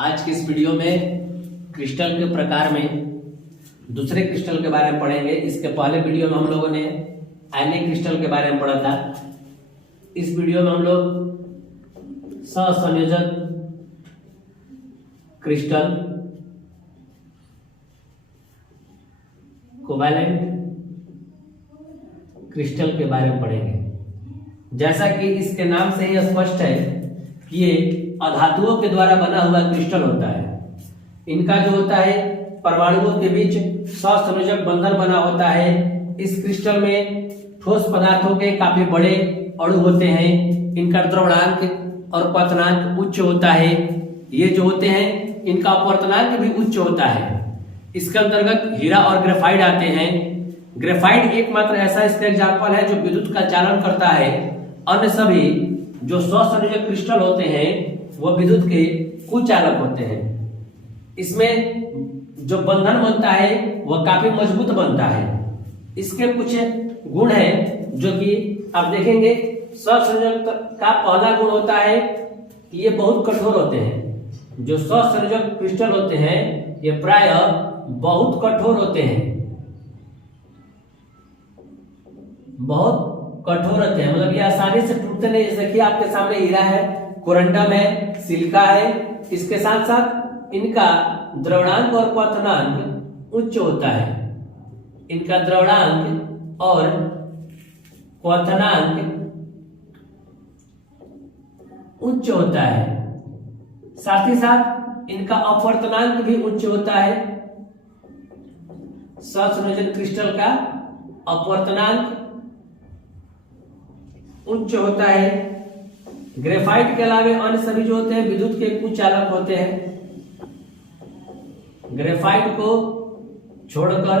आज की इस वीडियो में क्रिस्टल के प्रकार में दूसरे क्रिस्टल के बारे में पढ़ेंगे। इसके पहले वीडियो में हम लोगों ने आयनिक क्रिस्टल के बारे में पढ़ा था। इस वीडियो में हम लोग सहसंयोजक क्रिस्टल, कोवैलेंट क्रिस्टल के बारे में पढ़ेंगे। जैसा कि इसके नाम से ही स्पष्ट है कि ये अधातुओं के द्वारा बना हुआ क्रिस्टल होता है। इनका जो होता है परमाणुओं के बीच सहसंयोजक बंधन बना होता है। इस क्रिस्टल में ठोस पदार्थों के काफी बड़े अणु होते हैं। इनका द्रवणांक और क्वथनांक उच्च होता है। ये जो होते हैं इनका अपवर्तनांक भी उच्च होता है। इसके अंतर्गत हीरा और ग्रेफाइट आते हैं। ग्रेफाइट एकमात्र ऐसा इसका एग्जाम्पल है जो विद्युत का चालन करता है। अन्य सभी जो सहसंयोजक क्रिस्टल होते हैं वो विद्युत के कुचालक होते हैं। इसमें जो बंधन बनता है वह काफी मजबूत बनता है। इसके कुछ गुण हैं जो कि आप देखेंगे। सहसंयोजक का पहला गुण होता है कि ये बहुत कठोर होते हैं। जो सहसंयोजक क्रिस्टल होते हैं ये प्रायः बहुत कठोर होते हैं, बहुत कठोर होते हैं। मतलब ये आसानी से टूटते नहीं। जैसे कि आपके सामने हीरा है, कोरंडम है, सिलिका है। इसके साथ साथ इनका द्रवणांक और क्वथनांक उच्च होता है। इनका द्रवणांक और क्वथनांक उच्च होता है। साथ ही साथ इनका अपवर्तनांक भी उच्च होता है। सहसंयोजक क्रिस्टल का अपवर्तनांक उच्च होता है। ग्रेफाइट के अलावा अन्य सभी जो होते हैं विद्युत के कुचालक होते हैं। ग्रेफाइट को छोड़कर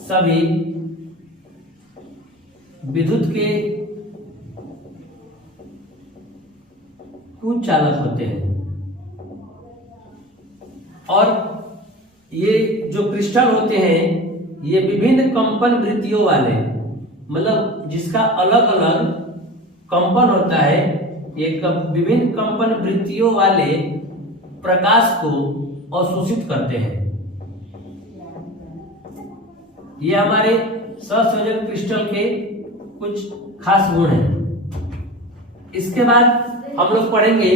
सभी विद्युत के कुचालक होते हैं। और ये जो क्रिस्टल होते हैं ये विभिन्न कंपन वृत्तियों वाले, मतलब जिसका अलग अलग कंपन होता है, ये विभिन्न कंपन वृत्तियों वाले प्रकाश को अवशोषित करते हैं। ये हमारे सहसंयोजक क्रिस्टल के कुछ खास गुण हैं। इसके बाद हम लोग पढ़ेंगे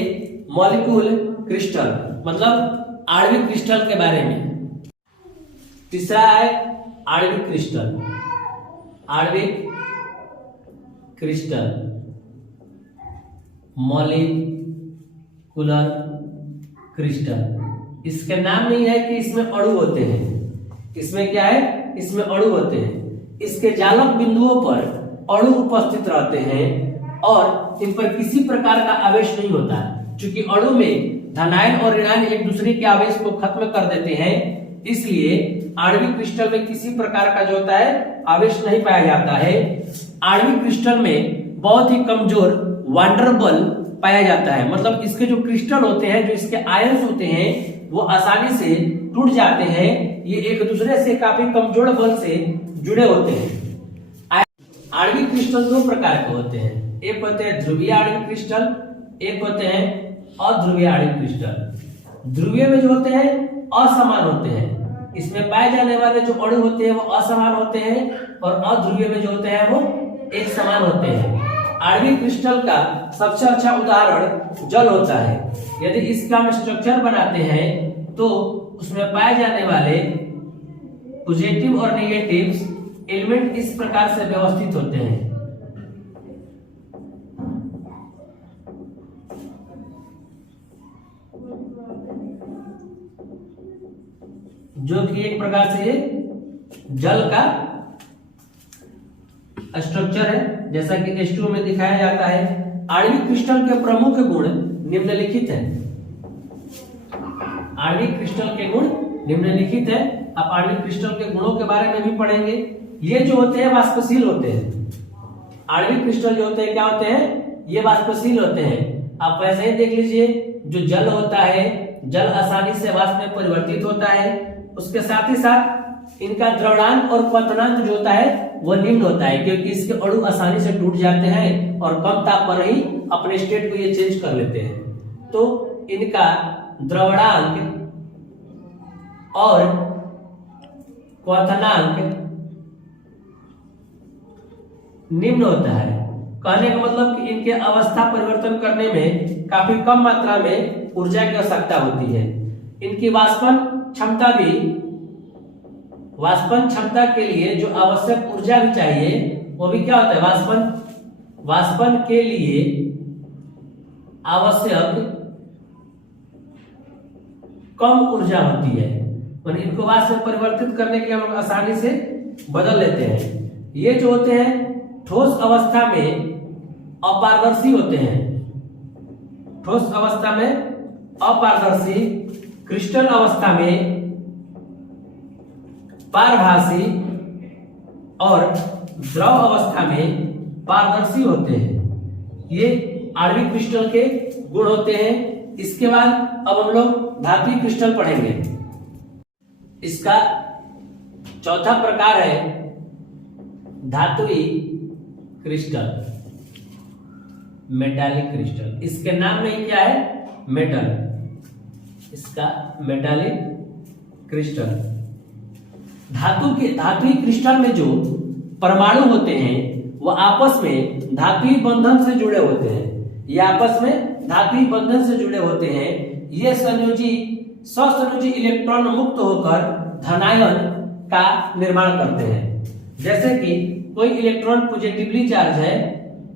मॉलिक्यूल क्रिस्टल, मतलब आणविक क्रिस्टल के बारे में। तीसरा है आणविक क्रिस्टल। आणविक क्रिस्टल, मॉलिक्यूलर क्रिस्टल। इसके नाम में ही है कि इसमें अणु होते हैं। इसमें क्या है? इसमें अणु होते हैं। इसके जालक बिंदुओं पर अणु उपस्थित रहते हैं और इन पर किसी प्रकार का आवेश नहीं होता। क्योंकि अणु में धनायन और ऋणायन एक दूसरे के आवेश को खत्म कर देते हैं, इसलिए आणविक क्रिस्टल में किसी प्रकार का जो होता है आवेश नहीं पाया जाता है। आणविक क्रिस्टल में बहुत ही कमजोर वांडर बल पाया जाता है। मतलब इसके जो क्रिस्टल होते हैं, जो इसके आयंस होते हैं, वो आसानी से टूट जाते हैं। ये एक दूसरे से काफी कमजोर बल से जुड़े होते हैं। आणविक क्रिस्टल दो प्रकार के होते हैं। एक होते हैं ध्रुवीय आणविक क्रिस्टल, एक होते हैं अध्रुवीय आणविक क्रिस्टल। ध्रुवीय में जो होते हैं असमान होते हैं। इसमें पाए जाने वाले जो अणु होते हैं वो असमान होते हैं और अध्रुवीय में जो होते हैं वो एक समान होते हैं। आणविक क्रिस्टल का सबसे अच्छा उदाहरण जल होता है। यदि इसका हम स्ट्रक्चर बनाते हैं तो उसमें पाए जाने वाले पॉजिटिव और नेगेटिव एलिमेंट इस प्रकार से व्यवस्थित होते हैं। जो कि एक प्रकार से जल का स्ट्रक्चर है, जैसा कि H2O में दिखाया जाता है। आणविक क्रिस्टल के प्रमुख गुण निम्नलिखित हैं। आणविक क्रिस्टल के गुण निम्नलिखित है। आप आणविक क्रिस्टल के गुणों के बारे में भी पढ़ेंगे। ये जो होते हैं वाष्पशील होते हैं। आणविक क्रिस्टल जो होते हैं क्या होते हैं? ये वाष्पशील होते हैं। आप वैसे ही देख लीजिए, जो जल होता है, जल आसानी से वाष्प में परिवर्तित होता है। उसके साथ ही साथ इनका द्रवणांक और क्वथनांक जो होता है वो निम्न होता है, क्योंकि इसके अणु आसानी से टूट जाते हैं और कम ताप पर ही अपने स्टेट को ये चेंज कर लेते हैं। तो इनका द्रवणांक और क्वथनांक निम्न होता है। कहने का मतलब कि इनके अवस्था परिवर्तन करने में काफी कम मात्रा में ऊर्जा की आवश्यकता होती है। इनकी वाष्पन क्षमता के लिए जो आवश्यक ऊर्जा भी चाहिए वो भी क्या होता है, वाष्पन के लिए आवश्यक कम ऊर्जा होती है। और इनको वाष्प में परिवर्तित करने के लिए हम आसानी से बदल लेते हैं। ये जो होते हैं ठोस अवस्था में अपारदर्शी होते हैं, ठोस अवस्था में अपारदर्शी, क्रिस्टल अवस्था में पारभासी और द्रव अवस्था में पारदर्शी होते हैं। ये आणविक क्रिस्टल के गुण होते हैं। इसके बाद अब हम लोग धात्विक क्रिस्टल पढ़ेंगे। इसका चौथा प्रकार है धात्विक क्रिस्टल, मेटालिक क्रिस्टल। इसके नाम में क्या है, मेटल। इसका मेटालिक क्रिस्टल। धात्विक क्रिस्टल में जो परमाणु होते हैं वो आपस में धात्विक बंधन से जुड़े होते हैं। ये आपस में धात्विक बंधन से जुड़े होते हैं। ये ससंयोजी इलेक्ट्रॉन मुक्त होकर धनायन का निर्माण करते हैं। जैसे कि कोई इलेक्ट्रॉन पॉजिटिवली चार्ज है,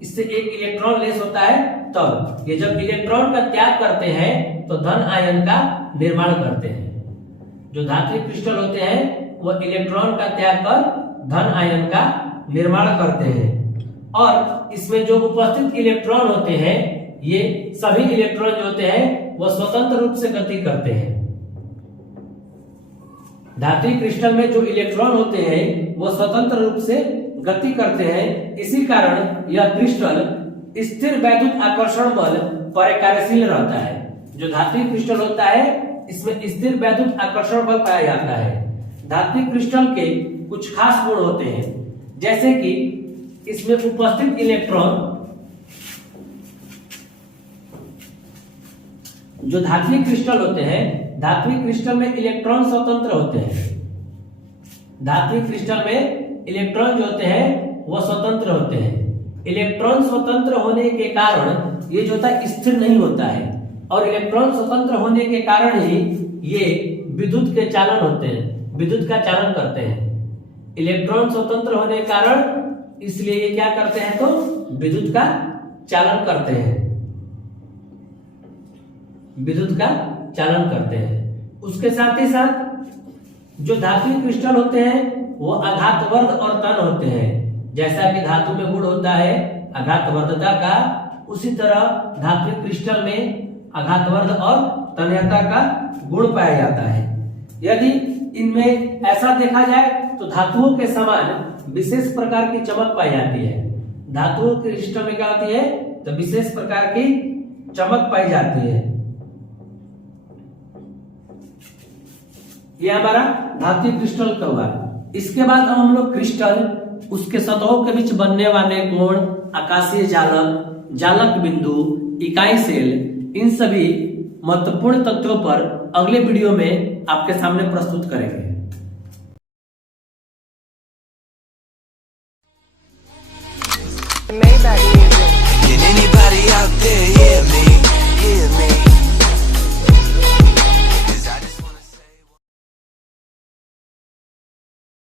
इससे एक इलेक्ट्रॉन लेस होता है, तब ये जब इलेक्ट्रॉन का त्याग करते हैं तो धन आयन का निर्माण करते हैं। जो धात्विक क्रिस्टल होते हैं वो इलेक्ट्रॉन का त्याग कर धन आयन का निर्माण करते हैं। और इसमें जो उपस्थित इलेक्ट्रॉन होते हैं, ये सभी इलेक्ट्रॉन जो होते हैं वो स्वतंत्र रूप से गति करते हैं। धात्विक क्रिस्टल में जो इलेक्ट्रॉन होते हैं वो स्वतंत्र रूप से गति करते हैं। इसी कारण यह क्रिस्टल स्थिर वैद्युत आकर्षण बल पर कार्यशील रहता है। जो धात्विक क्रिस्टल होता है इसमें स्थिर वैद्युत आकर्षण बल पाया जाता है। धात्विक क्रिस्टल के कुछ खास गुण होते हैं, जैसे कि इसमें उपस्थित इलेक्ट्रॉन, जो धात्विक क्रिस्टल होते हैं, धात्विक क्रिस्टल में इलेक्ट्रॉन स्वतंत्र होते हैं। धात्विक क्रिस्टल में इलेक्ट्रॉन जो होते हैं वो स्वतंत्र होते हैं। इलेक्ट्रॉन स्वतंत्र होने के कारण ये जो होता है स्थिर नहीं होता है, और इलेक्ट्रॉन स्वतंत्र होने के कारण ही ये विद्युत के चालन होते हैं, विद्युत का चालन करते हैं। इलेक्ट्रॉन स्वतंत्र होने के कारण इसलिए ये क्या करते हैं, तो विद्युत का चालन करते हैं, विद्युत का चालन करते हैं। उसके साथ ही साथ जो धात्विक क्रिस्टल होते हैं वो आघातवर्ध और तन होते हैं। जैसा कि धातु में गुण होता है आघातवर्धता का, उसी तरह धात्विक क्रिस्टल में आघातवर्ध और तन्यता का गुण पाया जाता है। यदि इनमें ऐसा देखा जाए तो धातुओं के समान विशेष प्रकार की चमक पाई जाती है। धातुओं के क्रिस्टल में क्या होती है, तो विशेष प्रकार की चमक पाई जाती है। ये हमारा धात्विक क्रिस्टल का हुआ। इसके बाद अब हम लोग क्रिस्टल, उसके सतहों के बीच बनने वाले कोण, आकाशीय जालक, जालक बिंदु, इकाई सेल, इन सभी महत्वपूर्ण तथ्यों पर अगले वीडियो में आपके सामने प्रस्तुत करेंगे। Can anybody out there hear me?